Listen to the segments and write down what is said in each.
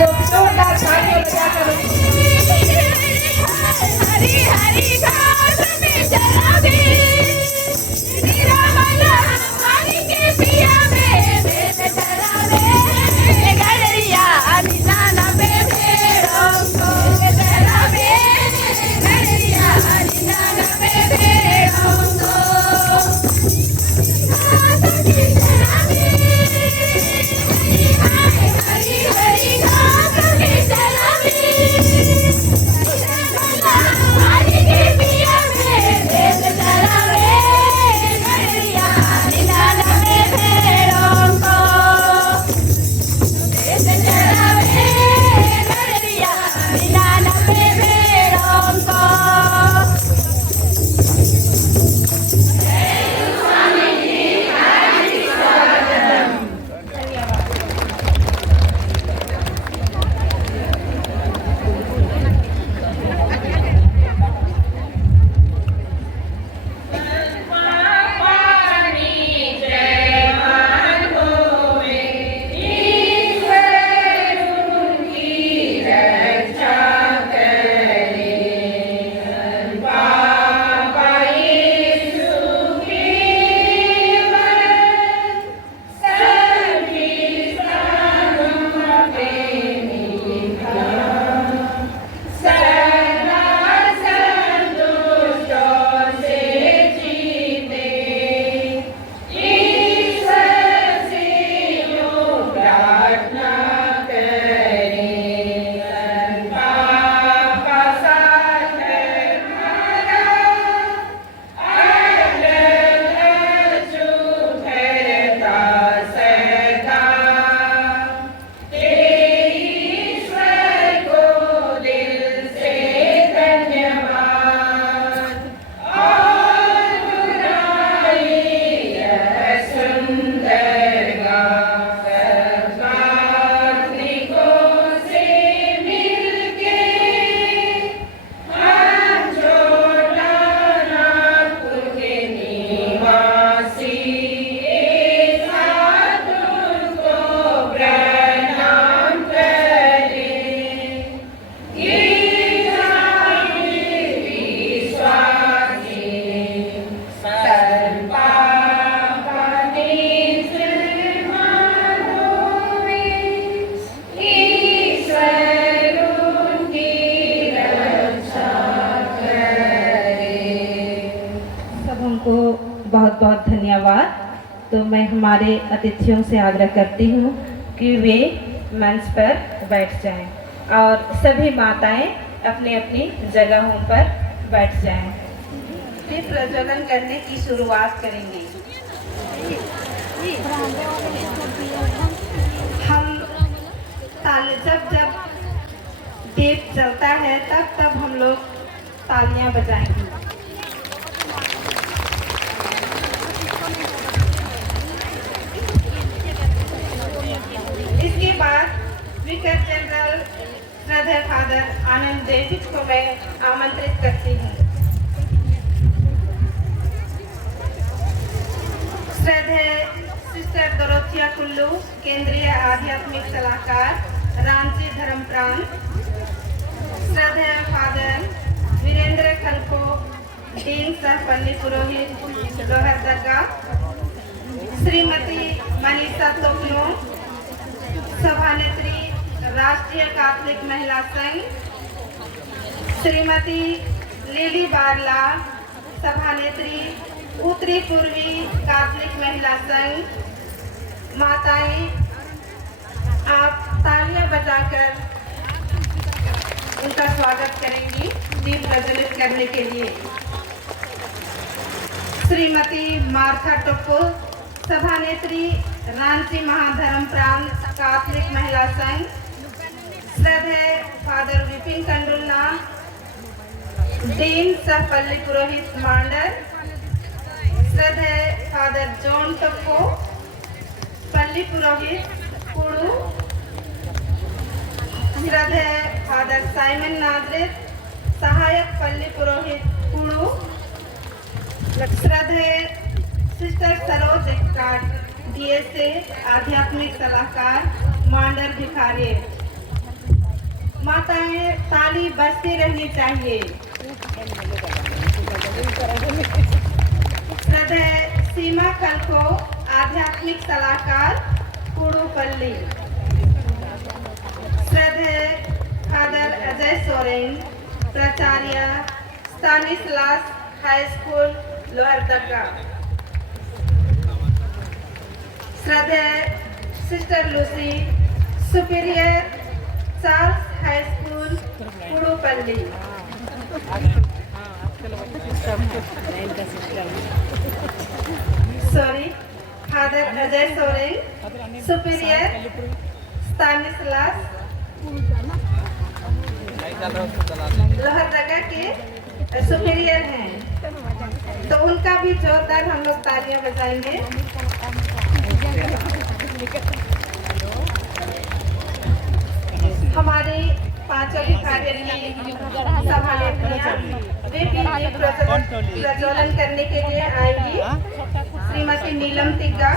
लोग जोरदार तालियां बजाकर हरी हरी घास में चरावे तेरा वाला हमारी के पिया में भेड़ चरावे गड़रिया निशाना पे भेड़ों को चरावे गड़रिया निशाना पे भेड़ों को हरी हरी घास में चरावे हमारी के पिया में भेड़ चरावे गड़रिया निशाना पे भेड़ों को भेड़ चरावे गड़रिया निशाना पे भेड़ों को सबको बहुत बहुत धन्यवाद। तो मैं हमारे अतिथियों से आग्रह करती हूँ कि वे मंच पर बैठ जाएं और सभी माताएं अपनी अपनी जगहों पर बैठ जाएं। फिर प्रज्वलन करने की शुरुआत करेंगे। हम जब दीप जलता है तब हम लोग तालियां बजाएंगे। इसके बाद स्पीकर जनरल श्रद्धेय फादर आनंद डेविड को मैं आमंत्रित करती हूँ। श्रद्धेय सिस्टर दरोथिया कुल्लू, केंद्रीय आध्यात्मिक सलाहकार, रांची धर्मप्राण। श्रद्धेय फादर वीरेंद्र खलको, डीन सह पल्ली पुरोहित, लोहरदगा। श्रीमती मनीषा तोकनो, सभानेत्री, राष्ट्रीय कैथोलिक महिला संघ। श्रीमती लिली बारला, सभानेत्री, उत्तरी पूर्वी कैथोलिक महिला संघ। माताएं, आप तालियां बजाकर उनका स्वागत करेंगी दीप प्रज्वलित करने के लिए। श्रीमती मार्था टोप्पो, सभानेत्री, रांची महाधर्मप्राण कैथोलिक महिला संघ। श्रद्धेय फादर विपिन कंडुलना, डीन सह पल्ली पुरोहित मांडर। श्रद्धेय फादर जॉन टप्पो, पल्ली पुरोहित कुड़ू। श्रद्धेय फादर साइमन नादरित, सहायक पल्ली पुरोहित कुड़ू। श्रद्धेय सिस्टर सरोज एक्काट, DSA आध्यात्मिक सलाहकार, मांडर भिखारी। माताएं ताली बजती रहनी चाहिए। श्रद्धेय सीमा कलको आध्यात्मिक सलाहकार कुड़ूपल्ली। श्रद्धेय फादर अजय सोरेन प्राचार्य स्टानिस्लास हाई स्कूल लोहरदगा। श्रद्धेय sister Lucy superior Charles high school Kudupalli. Sorry father Ajay Soren superior Stanislaus Lohardaga के सुपीरियर हैं, तो उनका भी जोरदार हम लोग तालियां बजाएंगे। हमारी पांचों भिखारियों की सभानेत्रियां वे भी प्रज्वलन करने के लिए आएंगी। श्रीमती नीलम तिग्गा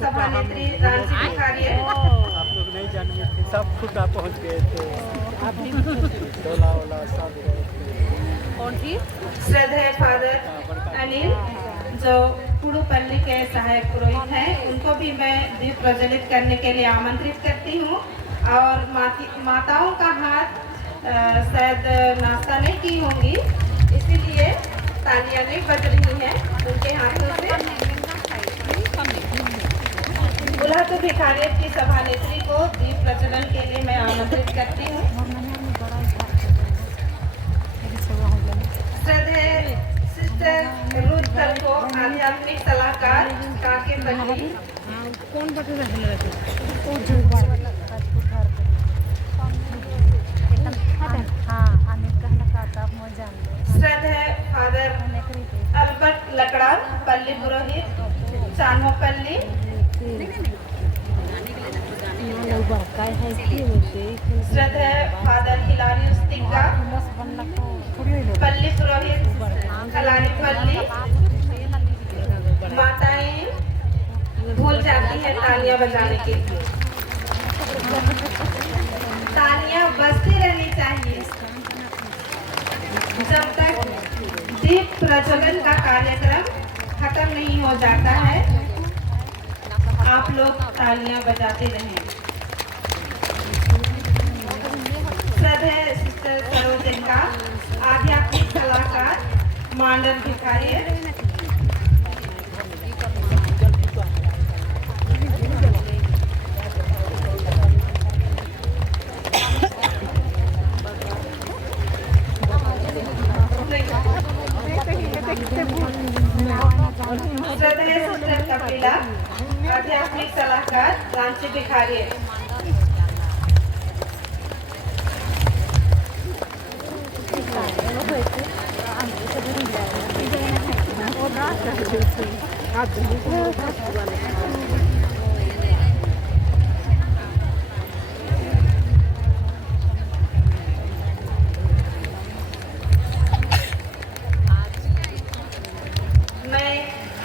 सभानेत्री रांची भिखारी। आप लोग नहीं जानते थे, सब खुदा पहुंच गए थे। डोला वोला सब कौन सी? श्रद्धेय फादर अनिल जो कुड़ूपल्ली के सहायक पुरोहित हैं, उनको भी मैं दीप प्रज्वलित करने के लिए आमंत्रित करती हूँ। और माताओं का हाथ शायद नाश्ता नहीं की होंगी, इसीलिए तालियां नहीं बज रही हैं उनके हाथों से। बुलातो भिखारियत की सभानेत्री को दीप प्रज्वलन के लिए मैं आमंत्रित करती हूँ। श्रद्धेय सिस्टर रूथ कलको आध्यात्मिक सलाहकार काकेपल्ली। कौन बटन श्रद्धेय फादर अल्बर्ट लकड़ा पल्ली पुरोहित चानोपल्ली। श्रद्धेय फादर हिलारियस तिग्गा पल्ली पुरोहित कलारीपल्ली। माताएं भूल जाती है तालियां बजाने के लिए, तालियां बजती रहनी चाहिए जब तक दीप प्रज्वलन का कार्यक्रम खत्म नहीं हो जाता है। आप लोग तालियां बजाते रहें। श्रद्धेय सिस्टर सरोजन का आध्यात्मिक सलाहकार मांडल भिखारी। श्रद्धेय सिस्टर कपिला आध्यात्मिक सलाहकार रांची भिखारी।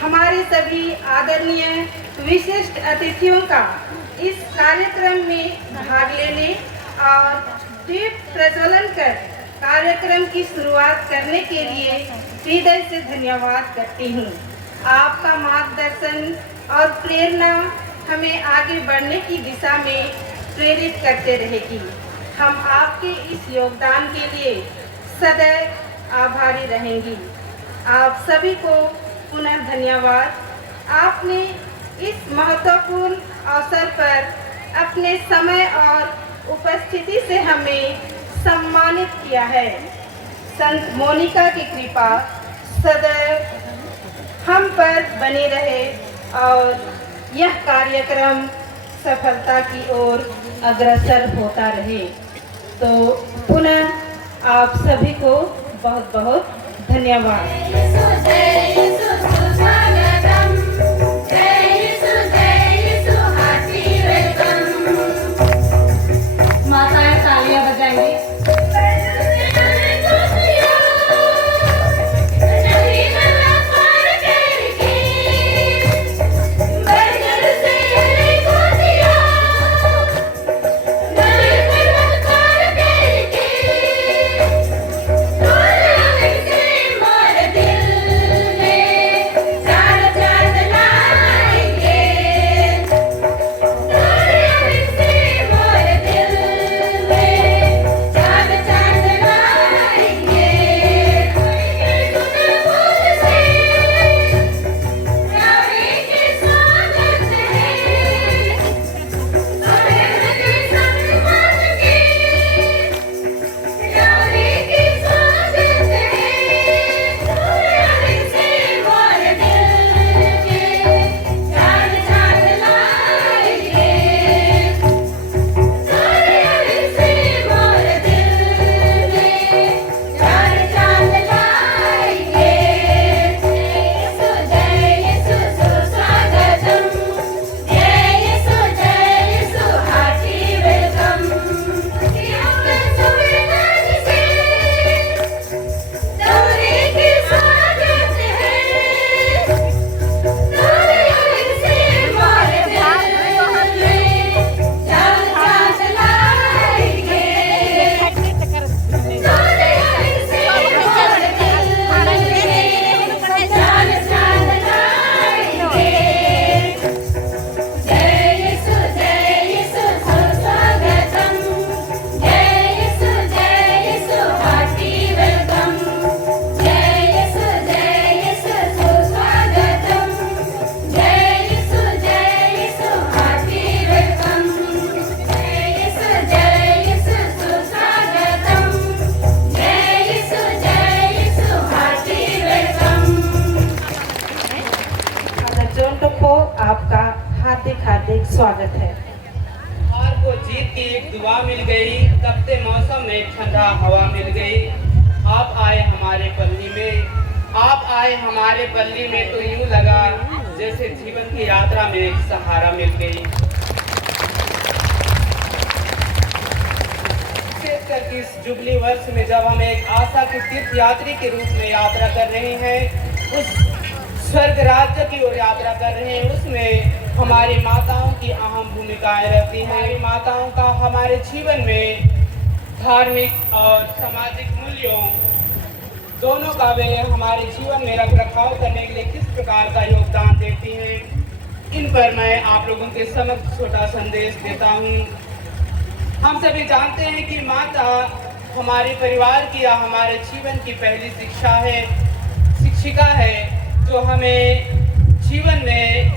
हमारे सभी आदरणीय विशिष्ट अतिथियों का इस कार्यक्रम में भाग लेने और दीप प्रज्वलन कर कार्यक्रम की शुरुआत करने के लिए हृदय से धन्यवाद करती हूँ। आपका मार्गदर्शन और प्रेरणा हमें आगे बढ़ने की दिशा में प्रेरित करते रहेगी। हम आपके इस योगदान के लिए सदैव आभारी रहेंगी। आप सभी को पुनः धन्यवाद। आपने इस महत्वपूर्ण अवसर पर अपने समय और उपस्थिति से हमें सम्मानित किया है। संत मोनिका की कृपा सदैव हम पर बनी रहे और यह कार्यक्रम सफलता की ओर अग्रसर होता रहे। तो पुनः आप सभी को बहुत बहुत धन्यवाद। जीत की एक दुआ मिल गई, तपते मौसम में ठंडा हवा मिल गई। आप आए हमारे पल्ली में, आप आए हमारे पल्ली में, तो यूं लगा जैसे जीवन की यात्रा में एक सहारा मिल गई। इस जुबली वर्ष में जब हम एक आशा की तीर्थ यात्री के रूप में यात्रा कर रहे हैं, उस स्वर्ग राज्य की ओर यात्रा कर रहे हैं, उसमें हमारी माताओं की अहम भूमिकाएं रहती हैं। हमारी माताओं का हमारे जीवन में धार्मिक और सामाजिक मूल्यों दोनों का वे हमारे जीवन में रख रखाव करने के लिए किस प्रकार का योगदान देती हैं, इन पर मैं आप लोगों के समक्ष छोटा संदेश देता हूँ। हम सभी जानते हैं कि माता हमारे परिवार की या हमारे जीवन की पहली शिक्षा है, शिक्षिका है, जो हमें जीवन में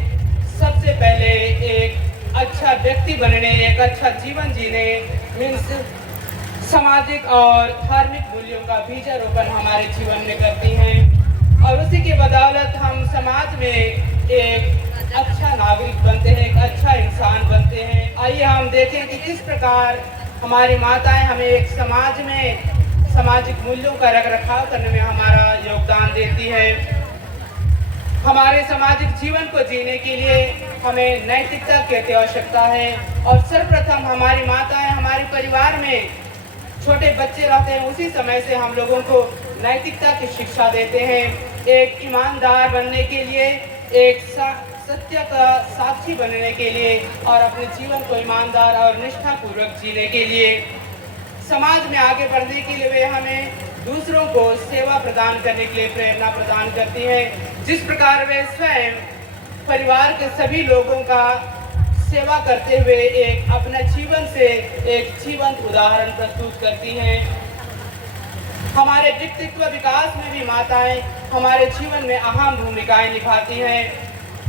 सबसे पहले एक अच्छा व्यक्ति बनने, एक अच्छा जीवन जीने, मीन्स सामाजिक और धार्मिक मूल्यों का बीजारोपण हमारे जीवन में करती हैं और उसी की बदौलत हम समाज में एक अच्छा नागरिक बनते हैं, एक अच्छा इंसान बनते हैं। आइए हम देखें कि किस प्रकार हमारी माताएं हमें एक समाज में सामाजिक मूल्यों का रख रखाव करने में हमारा योगदान देती है। हमारे सामाजिक जीवन को जीने के लिए हमें नैतिकता की आवश्यकता है और सर्वप्रथम हमारी माताएं हमारे परिवार में छोटे बच्चे रहते हैं, उसी समय से हम लोगों को नैतिकता की शिक्षा देते हैं। एक ईमानदार बनने के लिए, एक सत्य का साक्षी बनने के लिए और अपने जीवन को ईमानदार और निष्ठापूर्वक जीने के लिए, समाज में आगे बढ़ने के लिए वे हमें दूसरों को सेवा प्रदान करने के लिए प्रेरणा प्रदान करती हैं। जिस प्रकार वे स्वयं परिवार के सभी लोगों का सेवा करते हुए एक अपना जीवन से एक जीवंत उदाहरण प्रस्तुत करती हैं। हमारे व्यक्तित्व विकास में भी माताएं हमारे जीवन में अहम भूमिकाएं निभाती हैं।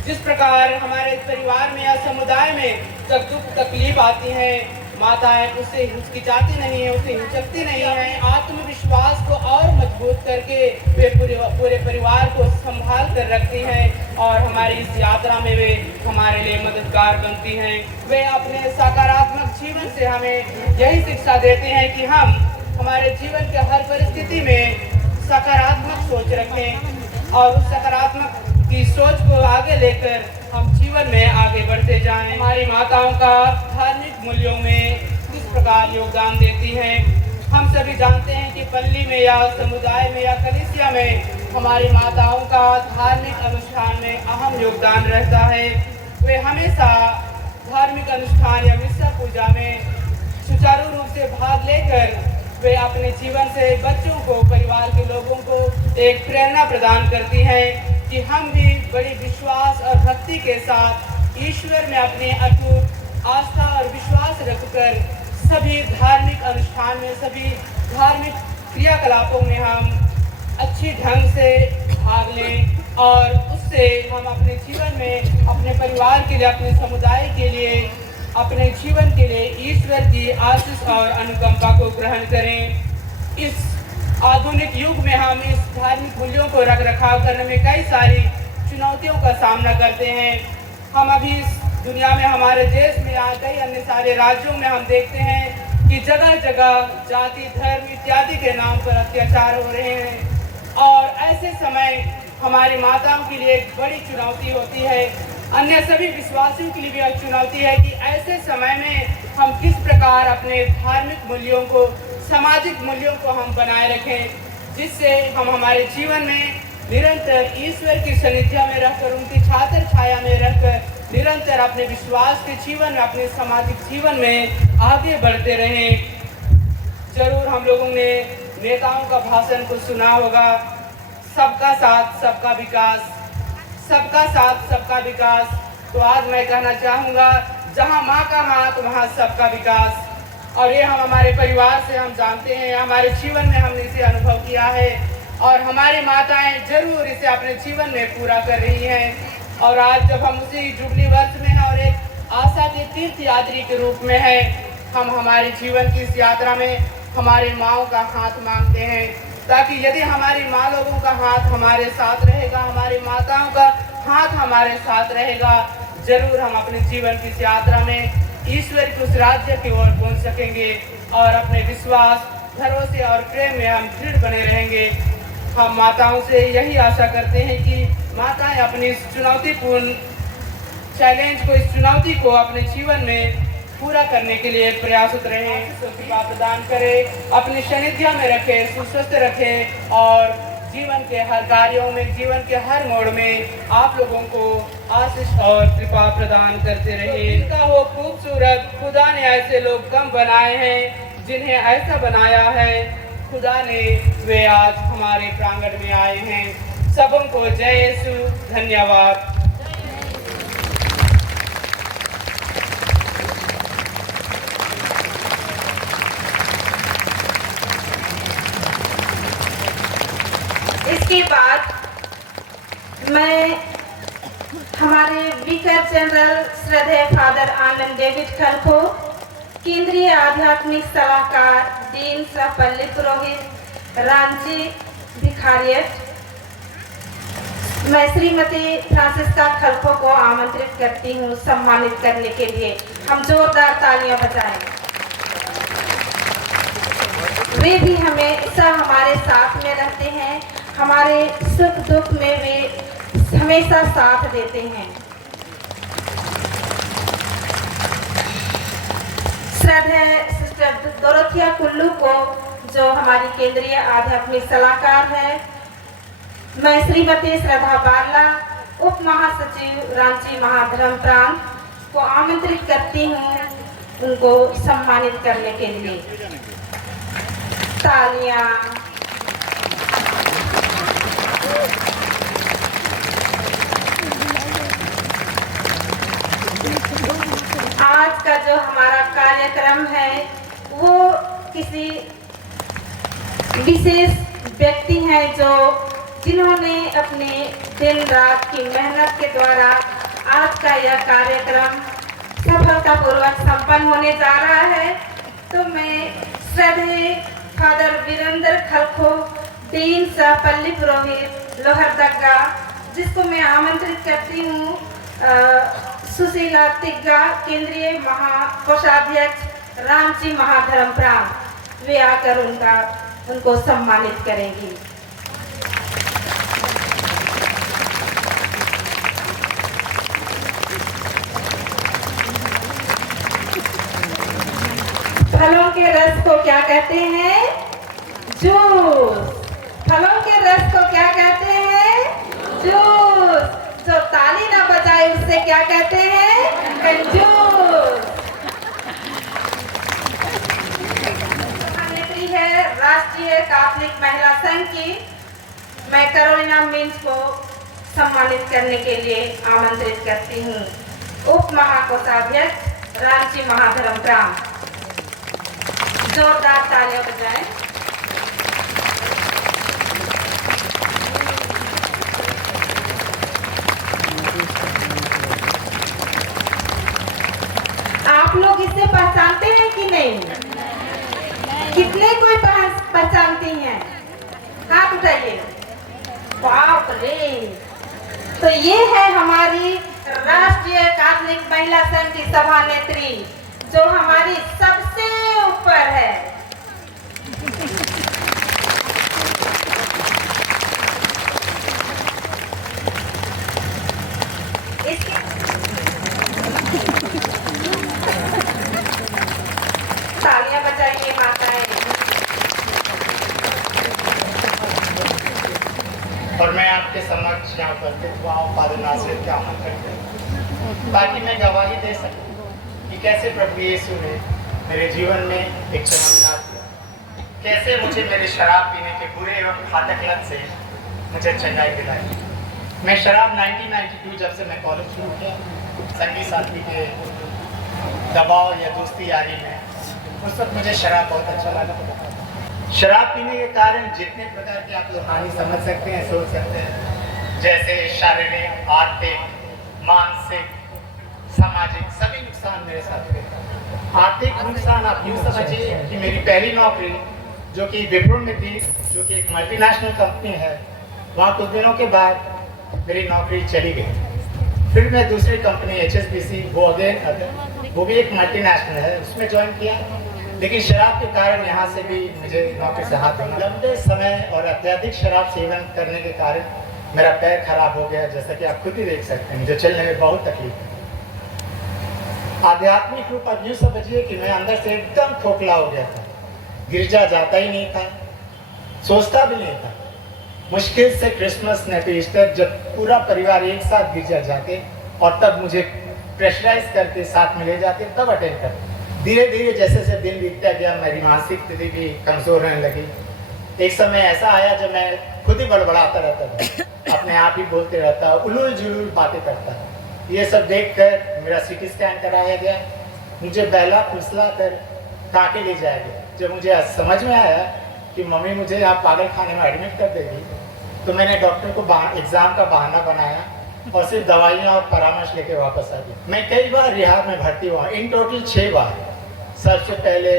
जिस प्रकार हमारे परिवार में या समुदाय में जब दुख तकलीफ आती है, माताएं उससे हिचकिचाती नहीं है, उसे हिचकती नहीं है, आत्मविश्वास को और मजबूत करके वे पूरे परिवार को संभाल कर रखती हैं और हमारी इस यात्रा में वे हमारे लिए मददगार बनती हैं। वे अपने सकारात्मक जीवन से हमें यही शिक्षा देते हैं कि हम हमारे जीवन के हर परिस्थिति में सकारात्मक सोच रखें और उस सकारात्मक की सोच को आगे लेकर हम जीवन में आगे बढ़ते जाएं। हमारी माताओं का धार्मिक मूल्यों में किस प्रकार योगदान देती हैं, हम सभी जानते हैं कि पल्ली में या समुदाय में या कलीसिया में हमारी माताओं का धार्मिक अनुष्ठान में अहम योगदान रहता है। वे हमेशा धार्मिक अनुष्ठान या मिस्सा पूजा में सुचारू रूप से भाग लेकर वे अपने जीवन से बच्चों को, परिवार के लोगों को एक प्रेरणा प्रदान करती हैं कि हम भी बड़ी विश्वास और भक्ति के साथ ईश्वर में अपने अटूट आस्था और विश्वास रखकर सभी धार्मिक अनुष्ठान में, सभी धार्मिक क्रियाकलापों में हम अच्छी ढंग से भाग लें और उससे हम अपने जीवन में, अपने परिवार के लिए, अपने समुदाय के लिए, अपने जीवन के लिए ईश्वर की आशीष और अनुकंपा को ग्रहण करें। इस आधुनिक युग में हम इस धार्मिक मूल्यों को रख रखाव करने में कई सारी चुनौतियों का सामना करते हैं। हम अभी इस दुनिया में, हमारे देश में या कई अन्य सारे राज्यों में हम देखते हैं कि जगह जगह जाति, धर्म इत्यादि के नाम पर अत्याचार हो रहे हैं और ऐसे समय हमारी माताओं के लिए एक बड़ी चुनौती होती है, अन्य सभी विश्वासियों के लिए भी एक चुनौती है कि ऐसे समय में हम किस प्रकार अपने धार्मिक मूल्यों को, सामाजिक मूल्यों को हम बनाए रखें, जिससे हम हमारे जीवन में निरंतर ईश्वर की सानिध्य में रहकर, उनकी छात्र छाया में रहकर निरंतर अपने विश्वास के जीवन में, अपने सामाजिक जीवन में आगे बढ़ते रहें। जरूर हम लोगों ने नेताओं का भाषण को सुना होगा, सबका साथ सबका विकास, सबका साथ सबका विकास। तो आज मैं कहना चाहूँगा, जहाँ माँ का हाथ वहाँ सबका विकास। और ये हम हमारे परिवार से हम जानते हैं, हमारे जीवन में हमने इसे अनुभव किया है और हमारी माताएं जरूर इसे अपने जीवन में पूरा कर रही हैं। और आज जब हम उसी जुबली वर्ष में हैं और एक आशा के तीर्थ यात्री के रूप में हैं, हम हमारे जीवन की इस यात्रा में हमारी माँओं का हाथ मांगते हैं, ताकि यदि हमारी माँ लोगों का हाथ हमारे साथ रहेगा, हमारी माताओं का हाथ हमारे साथ रहेगा, जरूर हम अपने जीवन की इस यात्रा में ईश्वर के उस राज्य की ओर पहुंच सकेंगे और अपने विश्वास, भरोसे और प्रेम में हम दृढ़ बने रहेंगे। हम माताओं से यही आशा करते हैं कि माताएं अपनी इस चुनौतीपूर्ण चैलेंज को, इस चुनौती को अपने जीवन में पूरा करने के लिए प्रयासरत रहें, कृपा प्रदान करें, अपने सानिध्य में रखें, सुस्वस्थ रखें और जीवन के हर कार्यों में, जीवन के हर मोड़ में आप लोगों को आशीष और कृपा प्रदान करते रहे। इनका हो खूबसूरत, खुदा ने ऐसे लोग कम बनाए हैं जिन्हें ऐसा बनाया है खुदा ने, वे आज हमारे प्रांगण में आए हैं। सबों को जय यीशु, धन्यवाद। इसके बाद मैं हमारे विकार जनरल श्रद्धेय फादर आनंद डेविड खलखो, केंद्रीय आध्यात्मिक सलाहकार डीन सह पल्ली पुरोहित रांची भिखारियत, मैं श्रीमती फ्रांसिस्का खलखो को आमंत्रित करती हूँ सम्मानित करने के लिए। हम जोरदार तालियां बजाएं। वे भी हमेशा हमारे साथ में रहते हैं, हमारे सुख दुख में वे हमेशा साथ देते हैं। श्रद्धेय सिस्टर डोरोथिया कुल्लू को, जो हमारी केंद्रीय आध्यात्मिक सलाहकार है, मैं श्रीमती श्रद्धा बारला, उप महासचिव रांची महाधर्म प्रांत को आमंत्रित करती हूँ उनको सम्मानित करने के लिए। तालियां। आज का जो हमारा कार्यक्रम है वो किसी विशेष व्यक्ति हैं जिन्होंने अपने दिन रात की मेहनत के द्वारा आज का यह कार्यक्रम सफलतापूर्वक संपन्न होने जा रहा है। तो मैं श्रद्धेय फादर वीरेंद्र खलखो, डीन सह पल्ली पुरोहित लोहरदगा, जिसको मैं आमंत्रित करती हूँ, सुशीला तिग्गा, केंद्रीय कोषाध्यक्ष रांची महाधर्म प्रांत, वे आकर उनको सम्मानित करेंगी। फलों के रस को क्या कहते हैं? जूस। फलों के रस को क्या कहते हैं? जूस। जो ताली ना बजाए उससे क्या कहते हैं? कंजूस। नेत्री है राष्ट्रीय कैथोलिक महिला संघ की, मैं कैरोलिना मिंज को सम्मानित करने के लिए आमंत्रित करती हूँ। उप महाकोषाध्यक्ष रांची महाधर्म प्रांत, जोरदार तालियां बजाएं। आप लोग इसे पहचानते हैं कि नहीं? कितने कोई पहचानती हैं? हाथ उठाइए। बाप रे! तो ये है हमारी राष्ट्रीय कैथोलिक महिला संघ की सभा नेत्री, जो हमारी सबसे ऊपर है। तालियां बजाइए माताएं। और मैं आपके समक्ष यहाँ उपस्थित हुआ हूँ फादर नासिर के आमंत्रण करके, ताकि मैं गवाही दे सकूँ कि कैसे प्रभु यीशु ने मेरे जीवन में एक चमत्कार किया, कैसे मुझे मेरे शराब पीने के बुरे एवं घातक लत से मुझे चंगाई दिलाई। मैं शराब 1992 जब से मैं कॉलेज शुरू किया, संगी साथी के दबाव या दोस्ती यारी में, उस वक्त मुझे शराब बहुत अच्छा लगा। शराब पीने के कारण जितने प्रकार की आप लोग हानि समझ सकते हैं, सोच सकते हैं, जैसे शारीरिक, आर्थिक, मानसिक, सामाजिक सभी नुकसान मेरे साथ हुए। आर्थिक नुकसान आप यूँ समझिए कि मेरी पहली नौकरी जो कि विप्रो में थी, जो कि एक मल्टीनेशनल कंपनी है, वहाँ कुछ दिनों के बाद मेरी नौकरी चली गई। फिर मैं दूसरी कंपनी HSBC वो अगेन वो भी एक मल्टीनेशनल है, उसमें ज्वाइन किया। लेकिन शराब के कारण यहाँ से भी मुझे नौकरी से हाथ धोना, लंबे समय और अत्यधिक शराब सेवन करने के कारण मेरा पैर खराब हो गया, जैसा कि आप खुद ही देख सकते हैं। मुझे चलने में बहुत तकलीफ है। आध्यात्मिक रूप अब यूँ समझिए कि मैं अंदर से एकदम खोखला हो गया था। गिरजा जाता ही नहीं था, सोचता भी नहीं था। मुश्किल से क्रिसमस ने ईस्टर जब पूरा परिवार एक साथ गिरजा जाते और तब मुझे प्रेशराइज करके साथ में ले जाते, तब अटेंड करते। धीरे धीरे जैसे जैसे दिन बीतता गया मेरी मानसिक स्थिति भी कमज़ोर होने लगी। एक समय ऐसा आया जब मैं खुद ही बड़बड़ाता रहता था, अपने आप ही बोलते रहता, उलूल जुलूल बातें करता। ये सब देखकर मेरा सीटी स्कैन कराया गया। मुझे बहला फुसला कर कांके ले जाया गया। जब मुझे समझ में आया कि मम्मी मुझे यहाँ पागल खाने में एडमिट कर देगी, तो मैंने डॉक्टर को एग्ज़ाम का बहाना बनाया और सिर्फ दवाइयाँ और परामर्श लेके वापस आ गया। मैं कई बार रिहाब में भर्ती हुआ, इन टोटल 6 बार। सबसे पहले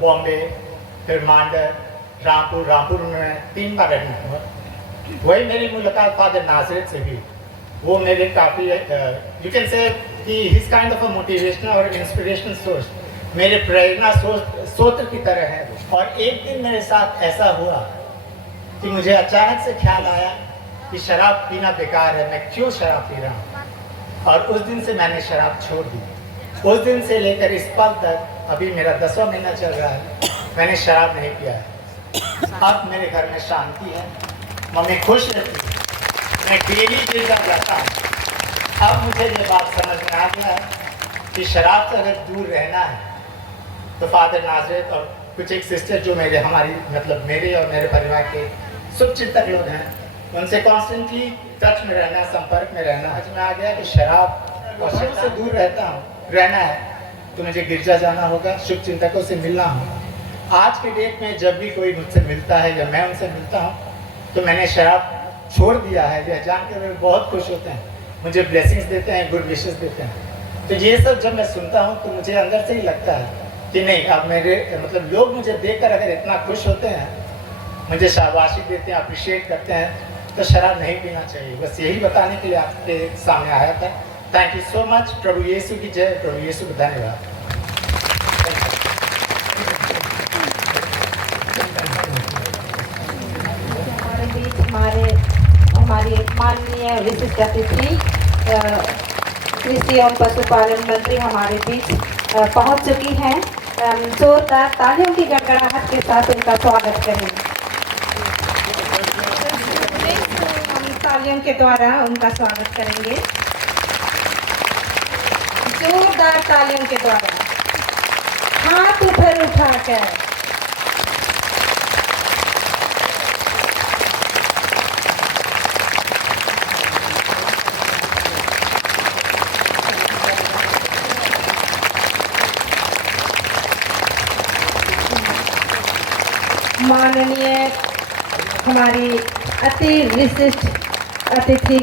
बॉम्बे, फिर मांडर, रामपुर में मैं 3 बार एडमिट हुआ। वही मेरी मुलाकात फादर नाजरेत से भी। वो मेरे काफ़ी यू कैन से कि his kind of a motivational और इंस्पिरेशनल सोर्स, मेरे प्रेरणा स्रोत की तरह है। और एक दिन मेरे साथ ऐसा हुआ कि मुझे अचानक से ख्याल आया कि शराब पीना बेकार है, मैं क्यों शराब पी रहा हूँ। और उस दिन से मैंने शराब छोड़ दी। उस दिन से लेकर इस पल तक, अभी मेरा 10वां महीना चल रहा है, मैंने शराब नहीं पिया है। अब मेरे घर में शांति है, मम्मी खुश रहती है, मैं डेली गिरजा जाता हूँ। अब मुझे ये बात समझ में आ गया है कि शराब से अगर दूर रहना है तो फादर नाजरेत और कुछ एक सिस्टर जो मेरे मेरे और मेरे परिवार के शुभचिंतक लोग हैं, उनसे कॉन्स्टेंटली टच में रहना, संपर्क में रहना। आज में आ गया कि शराब और शराब से दूर रहना है तो मुझे गिरजा जाना होगा, शुभचिंतकों से मिलना होगा। आज के डेट में जब भी कोई मुझसे मिलता है या मैं उनसे मिलता हूँ तो मैंने शराब छोड़ दिया है, यह जान कर वे बहुत खुश होते हैं, मुझे ब्लेसिंग्स देते हैं, गुड विशेस देते हैं। तो ये सब जब मैं सुनता हूँ तो मुझे अंदर से ही लगता है कि नहीं, अब मेरे लोग मुझे देखकर अगर इतना खुश होते हैं, मुझे शाबाशी देते हैं, अप्रिशिएट करते हैं, तो शराब नहीं पीना चाहिए। बस यही बताने के लिए आपके सामने आया था। Thank you so much. प्रभु यीशु की जय, प्रभु यीशु को धन्यवाद। हमारे बीच हमारी माननीय विशिष्ट अतिथि कृषि एवं पशुपालन मंत्री हमारे बीच पहुंच चुकी हैं। जोरदार तालियों की गड़गड़ाहट के साथ उनका स्वागत करें। हम तालियों के द्वारा उनका स्वागत करेंगे, जोरदार तालियों के द्वारा, हाथ ऊपर उठाकर। माननीय हमारी अति विशिष्ट अतिथि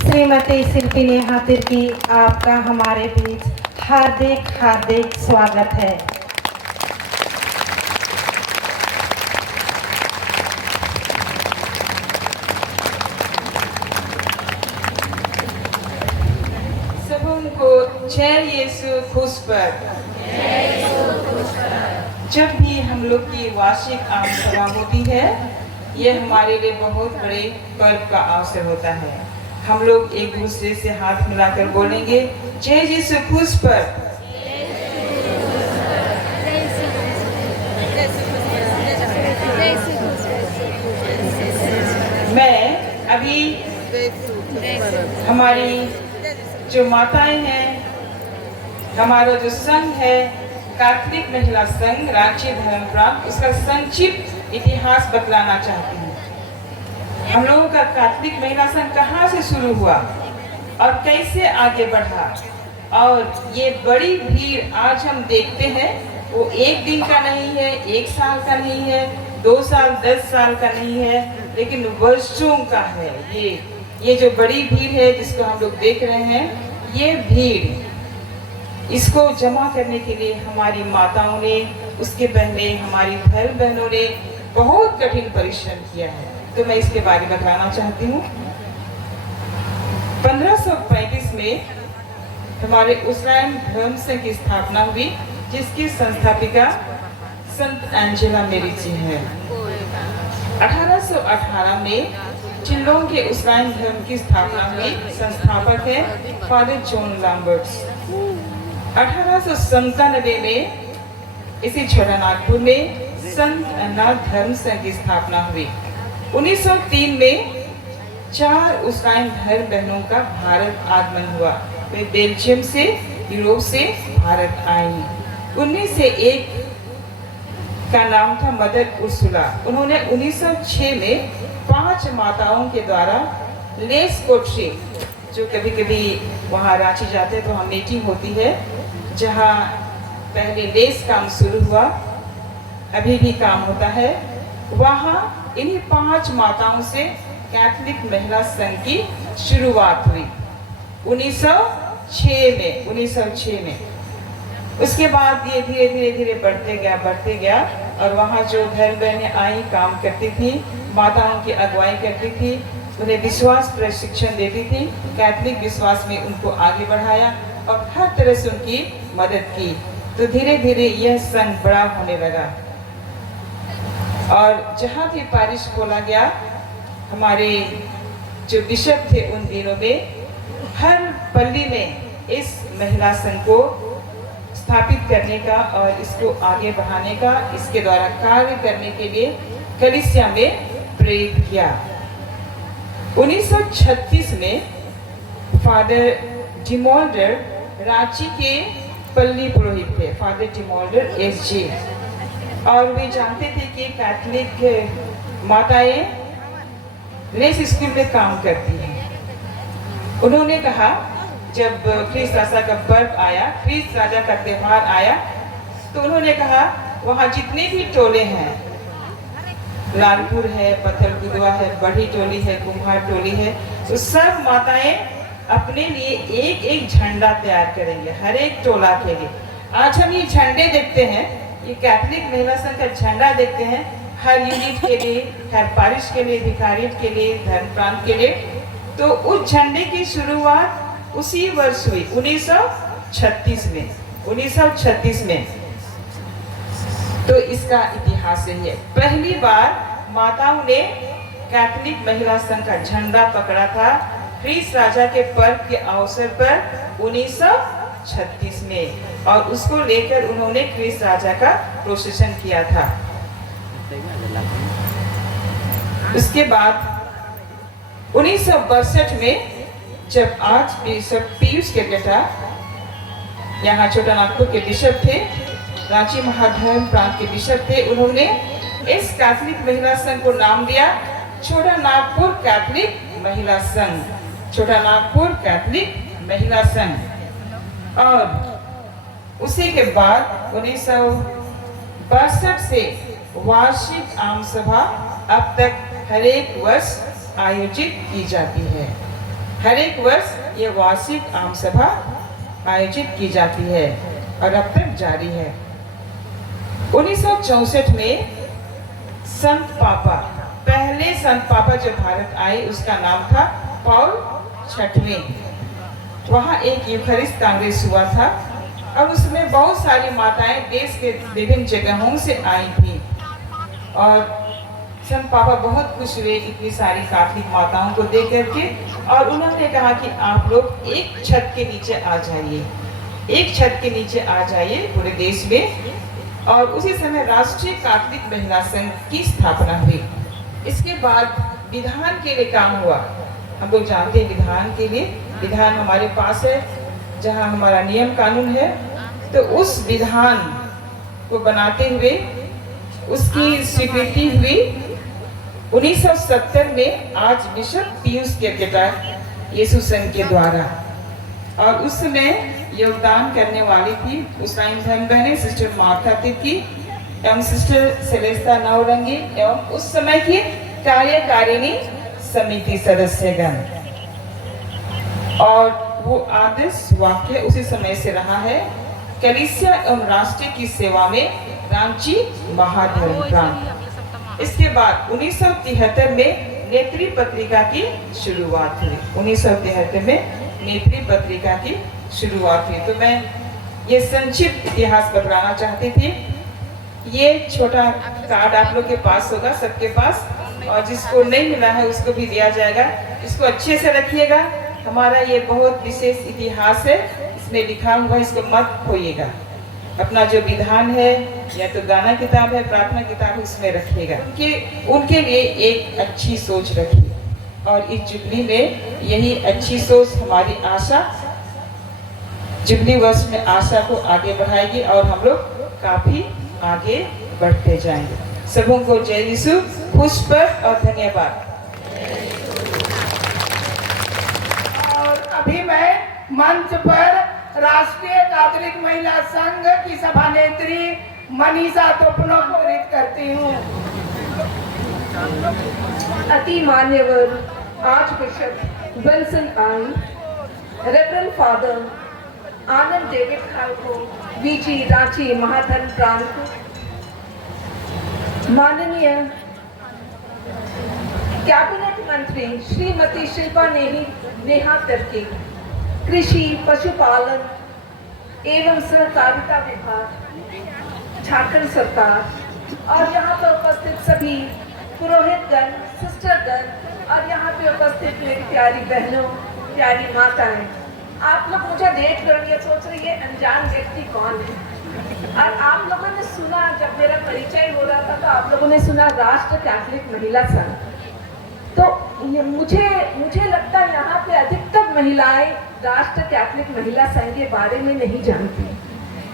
श्रीमती शिल्पी नेहा तिर्की, आपका हमारे बीच हार्दिक हार्दिक स्वागत है। सबों को जय यीशु खुश पर। जब भी हम लोग की वार्षिक आम सभा होती है, यह हमारे लिए बहुत बड़े पर्व का अवसर होता है। हम लोग एक दूसरे से हाथ मिलाकर बोलेंगे, जय यीशु क्रूस पर। मैं अभी हमारी जो माताएं हैं, हमारा जो संघ है कैथोलिक महिला संघ रांची धर्म प्राप्त, उसका संक्षिप्त इतिहास बतलाना चाहती हूँ। हम लोगों का कैथोलिक महिला संघ कहाँ से शुरू हुआ और कैसे आगे बढ़ा, और ये बड़ी भीड़ आज हम देखते हैं वो एक दिन का नहीं है, एक साल का नहीं है, 2 साल 10 साल का नहीं है, लेकिन वर्षों का है। ये जो बड़ी भीड़ है जिसको हम लोग देख रहे हैं, ये भीड़, इसको जमा करने के लिए हमारी माताओं ने, उसके पहले हमारी बहन बहनों ने बहुत कठिन परिश्रम किया है। तो मैं इसके बारे में बताना चाहती हूँ। 1535 में हमारे उस्राइन धर्म संघ की स्थापना हुई, जिसकी संस्थापिका संत एंजेला मेरिची है। 1818 में चिल्लोंग के उस्राइन धर्म की स्थापना हुई। संस्थापक है फादर जॉन लैम्बर्ट्स। 1897 में इसी छोटा नागपुर में संत अन्नाथ धर्म संघ की स्थापना हुई। 1903 में 4 उस्राइन धर्म बहनों का भारत आगमन हुआ। वे बेल्जियम से, यूरोप से भारत आई। उनमें से एक का नाम था मदर उर्सुला। उन्होंने 1906 में 5 माताओं के द्वारा लेस कोठरी, जो कभी कभी वहाँ रांची जाते तो वहाँ मीटिंग होती है, जहाँ पहले लेस काम शुरू हुआ, अभी भी काम होता है, वहाँ इन्हीं 5 माताओं से कैथोलिक महिला संघ की शुरुआत हुई 1906 में। उसके बाद ये धीरे धीरे बढ़ते गया और वहाँ जो धर्म बहनें आई, काम करती थी, माताओं की अगुवाई करती थी, उन्हें विश्वास प्रशिक्षण देती थी, कैथोलिक विश्वास में उनको आगे बढ़ाया और हर तरह से उनकी मदद की। तो धीरे धीरे यह संघ बड़ा होने लगा और जहाँ भी पारिश खोला गया, हमारे जो बिशप थे उन दिनों में हर पल्ली में इस महिला संघ को स्थापित करने का और इसको आगे बढ़ाने का, इसके द्वारा कार्य करने के लिए कलीसिया में प्रेरित किया। 1936 में फादर डिमोल्डर रांची के पल्ली पुरोहित थे, फादर डिमोल्डर SG, और वे जानते थे कि कैथोलिक माताएं लेस स्कूल में काम करती हैं। उन्होंने कहा, जब ख्रीस्त राजा का पर्व आया, ख्रीस्त राजा का त्योहार आया, तो उन्होंने कहा वहाँ जितने भी टोले हैं, लालपुर है, पत्थलगुदवा है, बड़ी टोली है, कुम्हार टोली है, तो सब माताएं अपने लिए एक एक झंडा तैयार करेंगे हर एक टोला के लिए। आज हम ये झंडे देखते हैं, ये कैथोलिक महिला संघ का झंडा देखते हैं, हर यूनिट के लिए, हर पारिश के लिए, भिखारियत के लिए, धर्म प्रांत के लिए। तो उस झंडे की शुरुआत उसी वर्ष हुई 1936 में। 1936 में तो इसका इतिहास यही है, पहली बार माताओं ने कैथोलिक महिला संघ का झंडा पकड़ा था ख्रीस्त राजा के पर्व के अवसर पर 1936 में, और उसको लेकर उन्होंने ख्रीस्त राजा का प्रोसेशन किया था। उसके बाद 1962 में जब आज बिशप पीयूष केरकेटा यहाँ छोटा नागपुर के बिशप थे, रांची महाधर्म प्रांत के बिशप थे, उन्होंने इस कैथोलिक महिला संघ को नाम दिया छोटा नागपुर कैथोलिक महिला संघ, छोटा नागपुर कैथोलिक महिला संघ। और उसी के बाद 1962 से वार्षिक आम सभा अब तक हर एक वर्ष आयोजित की जाती है। हर एक वर्ष ये वार्षिक आम सभा आयोजित की जाती है और अब तक जारी है। 1964 में संत पापा, पहले संत पापा जो भारत आए उसका नाम था पॉल छठवें। वहाँ एक यूखरिस्ट कांग्रेस हुआ था और उसमें बहुत सारी माताएं देश के विभिन्न जगहों से आई थी और संत पापा बहुत खुश हुए इतनी सारी कैथोलिक माताओं को देख करके, और उन्होंने कहा कि आप लोग एक छत के नीचे आ जाइए, एक छत के नीचे आ जाइए पूरे देश में। और उसी समय राष्ट्रीय कैथोलिक महिला संघ की स्थापना हुई। इसके बाद विधान के लिए काम हुआ। हम लोग जानते हैं विधान के लिए, विधान हमारे पास है जहां हमारा नियम कानून है, तो उस विधान को बनाते हुए उसकी स्वीकृति हुई 1970 में आज बिशप पीयूष केरकेटा यीशु संघ के द्वारा। और उस समय योगदान करने वाली थी उस्राइन धर्म बहनें सिस्टर मार्था तिर्की एवं सिस्टर सेलेस्ता नौरंगी एवं उस समय की कार्यकारिणी समिति सदस्यगण। और वो आदर्श वाक्य उसी समय से रहा है, कलीसिया एवं राष्ट्र की सेवा में रांची महाधर्म प्रांत। इसके बाद 1973 में नेत्री पत्रिका की शुरुआत हुई। 1973 में नेत्री पत्रिका की शुरुआत हुई। तो मैं ये संक्षिप्त इतिहास बतलाना चाहती थी। ये छोटा कार्ड आप लोग के पास होगा, सबके पास, और जिसको नहीं मिला है उसको भी दिया जाएगा। इसको अच्छे से रखिएगा। हमारा ये बहुत विशेष इतिहास है, इसमें लिखा हुआ, इसको मत खोइएगा। अपना जो विधान है या तो गाना किताब है, प्रार्थना किताब है, उसमें रखिएगा। उनके लिए एक अच्छी सोच रखिए, और इस जुबली में यही अच्छी सोच हमारी आशा, जुबली वर्ष में आशा को आगे बढ़ाएगी और हम लोग काफी आगे बढ़ते जाएंगे। सबों को जय यीशु, पुष्प और धन्यवाद। और अभी मैं मंच पर राष्ट्रीय कैथोलिक महिला संघ की सभानेत्री मनीषा तोपनो को प्रेरित करती हूँ। अति मान्यवर आर्च बिशप विंसन आई, रेवरेंड फादर आनंद डेविड खालको, वीजी रांची महाधन प्रांत, माननीय कैबिनेट मंत्री श्रीमती शिल्पा नेहा तिर्की, कृषि पशुपालन एवं सहकारिता विभाग झारखंड सरकार, और यहाँ पर उपस्थित सभी पुरोहितगण, सिस्टरगण, और यहाँ पे उपस्थित मेरी प्यारी बहनों, प्यारी माताएं। आप लोग मुझे देख कर ये सोच रही है अनजान व्यक्ति कौन है, और आप लोगों ने सुना, जब मेरा परिचय हो रहा था तो आप लोगों ने सुना राष्ट्र कैथोलिक महिला संघ। तो मुझे लगता है यहाँ पे अधिकतर महिलाएं राष्ट्र कैथोलिक महिला संघ के बारे में नहीं जानती,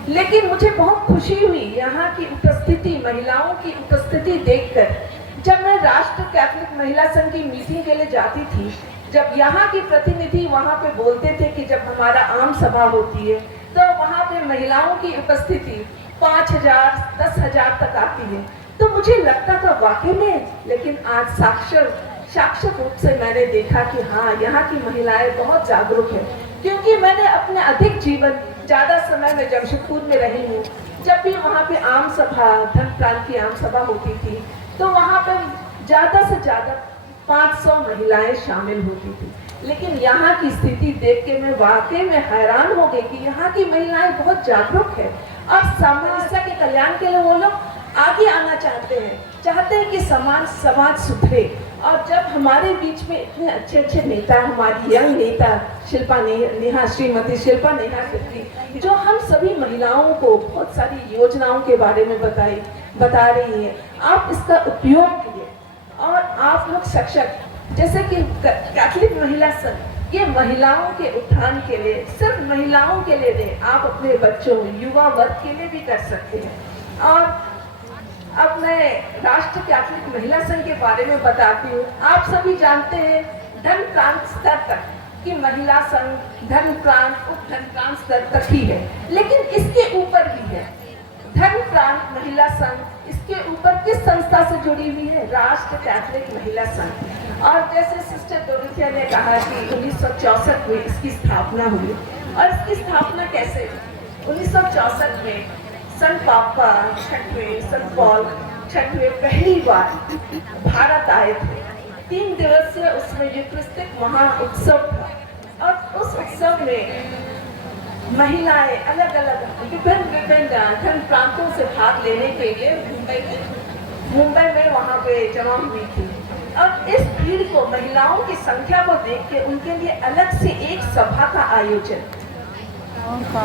लेकिन मुझे बहुत खुशी हुई यहाँ की उपस्थिति, महिलाओं की उपस्थिति देखकर। जब मैं राष्ट्र कैथोलिक महिला संघ की मीटिंग के लिए जाती थी, जब यहाँ की प्रतिनिधि वहाँ पे बोलते थे कि जब हमारा आम सभा होती है तो वहाँ पे महिलाओं की उपस्थिति 5,000, 10,000 तक आती है, तो मुझे लगता था वाकई में, लेकिन आज साक्षात रूप से मैंने देखा कि हाँ, यहाँ की महिलाएं बहुत जागरूक है। क्योंकि मैंने अपने अधिक जीवन, ज़्यादा समय में जमशेदपुर में रही हूँ। जब भी वहाँ पे आम सभा, धन प्रांत की आम सभा होती थी, तो वहाँ पे ज़्यादा से ज़्यादा 500 महिलाएं शामिल होती थी। लेकिन यहाँ की स्थिति देख के मैं वाकई में हैरान हो गई कि यहाँ की महिलाएं बहुत जागरूक है, और समस्या के कल्याण के लिए वो लोग आगे आना चाहते हैं कि समाज सुधरे। और जब हमारे बीच में इतने अच्छे नेता, हमारी यंग नेता श्रीमती शिल्पा नेहा तिर्की, जो हम सभी महिलाओं को बहुत सारी योजनाओं के बारे में बता रही है, आप इसका उपयोग कीजिए। और आप लोग सशक्त, जैसे कि कैथोलिक महिला संघ, ये महिलाओं के उत्थान के लिए, सिर्फ महिलाओं के लिए नहीं, आप अपने बच्चों, युवा वर्ग के लिए भी कर सकते हैं। और अब मैं राष्ट्र कैथोलिक महिला संघ के बारे में बताती हूँ। आप सभी जानते हैं धन प्रांत स्तर तक कि महिला संघ धन प्रांत, उप धन प्रांत स्तर तक ही है, लेकिन इसके ऊपर भी है धन प्रांत महिला संघ। इसके ऊपर किस संस्था से जुड़ी हुई है? राष्ट्र कैथोलिक महिला संघ। और जैसे सिस्टर डोरिथिया ने कहा कि 1964 में इसकी स्थापना हुई, और इसकी स्थापना कैसे हुई? 1964 में संत पापा छठवें, संत पॉल छठवें पहली बार भारत आए थे। 3 दिवसीय उसमें यूकरिस्टिक महा उत्सव था, और उस उत्सव में महिलाएं अलग अलग विभिन्न धन प्रांतों से भाग लेने के लिए मुंबई में वहाँ पे जमा हुई थी। और इस भीड़ को, महिलाओं की संख्या को देख के उनके लिए अलग से एक सभा का आयोजन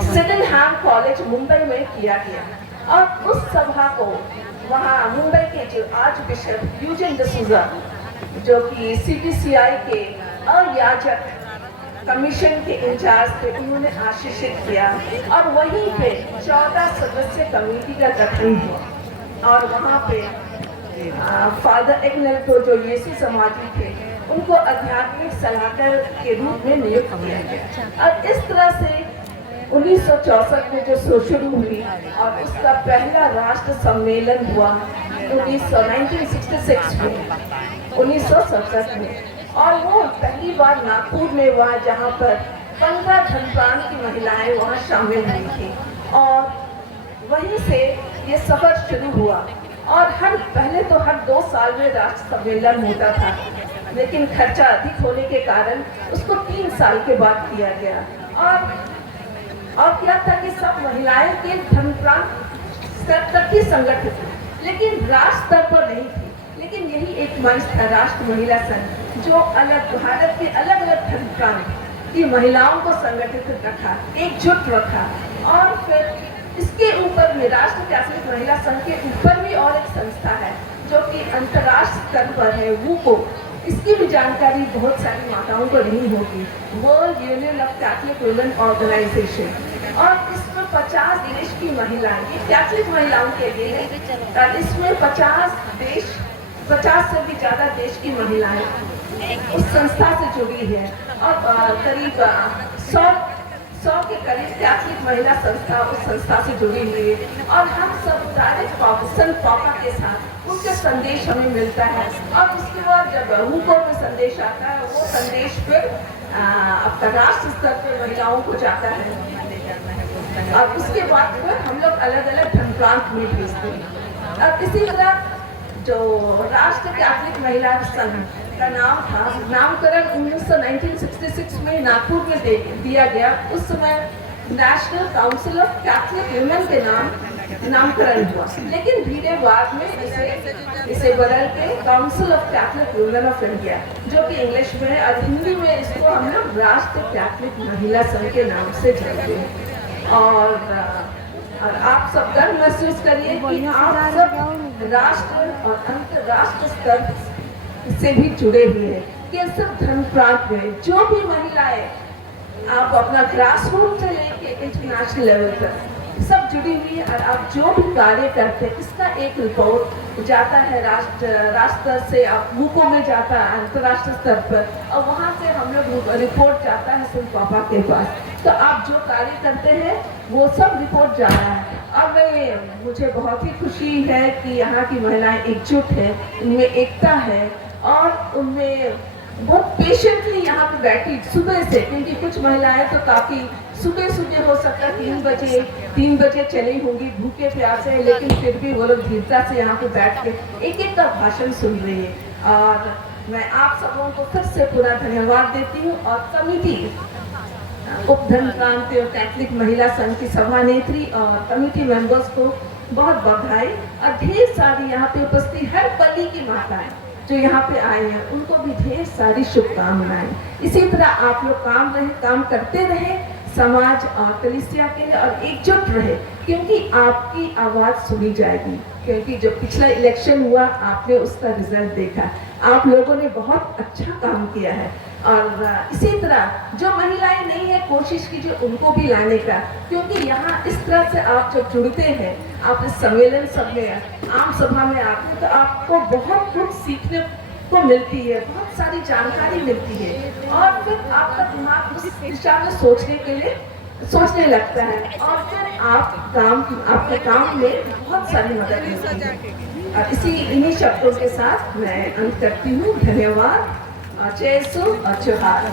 सिडेनहैम कॉलेज मुंबई में किया गया। और उस सभा को वहाँ मुंबई के जो आर्च बिशप यूजिन डिसूजा, जो कि CTCI के अयाजक कमीशन के इंचार्ज थे, उन्होंने आशीषित किया। और वहीं पे 14 सदस्य कमेटी का गठन हुआ, और वहाँ पे फादर एग्नेल को, जो यीशु समाजी थे, उनको आध्यात्मिक सलाहकार के रूप में नियुक्त किया गया। और इस तरह से 1964 में जो शुरू हुई, और उसका पहला राष्ट्र सम्मेलन हुआ 1966 में, 1967 में। और वो पहली बार नागपुर में हुआ, जहाँ पर 15 धन प्रांत की महिलाएं वहाँ शामिल हुई थी। और वहीं से ये सफर शुरू हुआ। और पहले तो हर 2 साल में राष्ट्र सम्मेलन होता था, लेकिन खर्चा अधिक होने के कारण उसको 3 साल के बाद किया गया। और और क्या था कि सब महिलाएं के धर्म प्रांत स्तर तक ही संगठित थी, लेकिन राष्ट्र स्तर पर नहीं थी। लेकिन यही एक मंच था राष्ट्र महिला संघ, जो अलग भारत के अलग अलग धर्म प्रांत की महिलाओं को संगठित रखा, एकजुट रखा। और फिर इसके ऊपर में राष्ट्र कैथोलिक महिला संघ के ऊपर भी और एक संस्था है जो कि अंतर्राष्ट्रीय स्तर पर है, WUCO। इसकी भी जानकारी बहुत सारी माताओं को नहीं होगी, World Union of Catholic Women Organisation. और इसमें 50 देश की महिलाएं, ये कैथोलिक महिलाओं के लिए है, और इसमें 50 से भी ज्यादा देश की महिलाएं उस संस्था से जुड़ी है। और करीब 100 के करीब कैथोलिक महिला संस्था उस संस्था से जुड़ी हुई है। और हम सब डायरेक्ट पापा के साथ उनके संदेश हमें मिलता है। और उसके बाद जब WUCO में संदेश आता है, वो संदेश फिर अब राष्ट्र स्तर पर महिलाओं को जाता है। और उसके बाद फिर हम लोग अलग अलग धर्म प्रांत में भेजते हैं। अब इसी तरह जो राष्ट्र कैथोलिक महिला संघ का नाम था, नामकरण 1966 में नागपुर में दिया गया। उस समय national council of Catholic women के नामकरण हुआ, लेकिन धीरे बाद में इसे बदल के council of Catholic women of India, जो कि इंग्लिश में है, और हिंदी में इसको हम लोग राष्ट्र कैथोलिक महिला संघ के नाम से जानते हैं। और आप सब गर्व महसूस करिए कि आप सब राष्ट्र और अंतर्राष्ट्रीय स्तर से भी जुड़े हुए हैं कि सब धर्म प्रांत में जो भी महिलाएं आप अपना ग्रास रूट से लेके इंटरनेशनल लेवल तक सब जुड़ी हुई है। और आप जो भी कार्य करते हैं, इसका एक रिपोर्ट जाता है राष्ट्र स्तर से, आप WUCO में जाता है अंतर्राष्ट्रीय स्तर पर, और वहाँ से हम लोग रिपोर्ट जाता है सिर्फ पापा के पास। तो आप जो कार्य करते हैं वो सब रिपोर्ट जा रहा है। अब मुझे बहुत ही खुशी है कि यहाँ की महिलाएं एकजुट है, उनमें एकता है, और उनमें बहुत पेशेंटली यहाँ पे बैठी सुबह से, क्योंकि कुछ महिलाएं तो काफी सुबह हो सकता है 3 बजे चली होंगी भूखे प्यासे, लेकिन फिर भी वो लोग धीरता से यहाँ पे बैठ के एक का भाषण सुन रही है। और मैं आप सबों को फिर से पूरा धन्यवाद देती हूँ। और कमिटी उपधन प्रांत और कैथोलिक महिला संघ की सभानेत्री और कमिटी मेंबर्स को बहुत बधाई। और ढेर सारी यहाँ पे उपस्थित हर पल्ली की माताएं जो यहाँ पे आए हैं, उनको भी ढेर सारी शुभकामनाएं। इसी तरह आप लोग काम करते रहे समाज और कलीसिया के लिए, और एकजुट रहे, क्योंकि आपकी आवाज सुनी जाएगी। क्योंकि जो पिछला इलेक्शन हुआ, आपने उसका रिजल्ट देखा, आप लोगों ने बहुत अच्छा काम किया है। और इसी तरह जो महिलाएं नहीं है, कोशिश कीजिए उनको भी लाने का, क्योंकि यहाँ इस तरह से आप जब जुड़ते हैं, आप इस सम्मेलन सब में आम सभा में आते हैं, तो आपको बहुत कुछ सीखने को मिलती है, बहुत सारी जानकारी मिलती है, और फिर आपका दिमाग उस दिशा में सोचने लगता है, और फिर आपके काम में बहुत सारी मदद मिलती है। और इन्हीं शब्दों के साथ मैं अंत करती हूँ। धन्यवाद। जय सो और जोहार।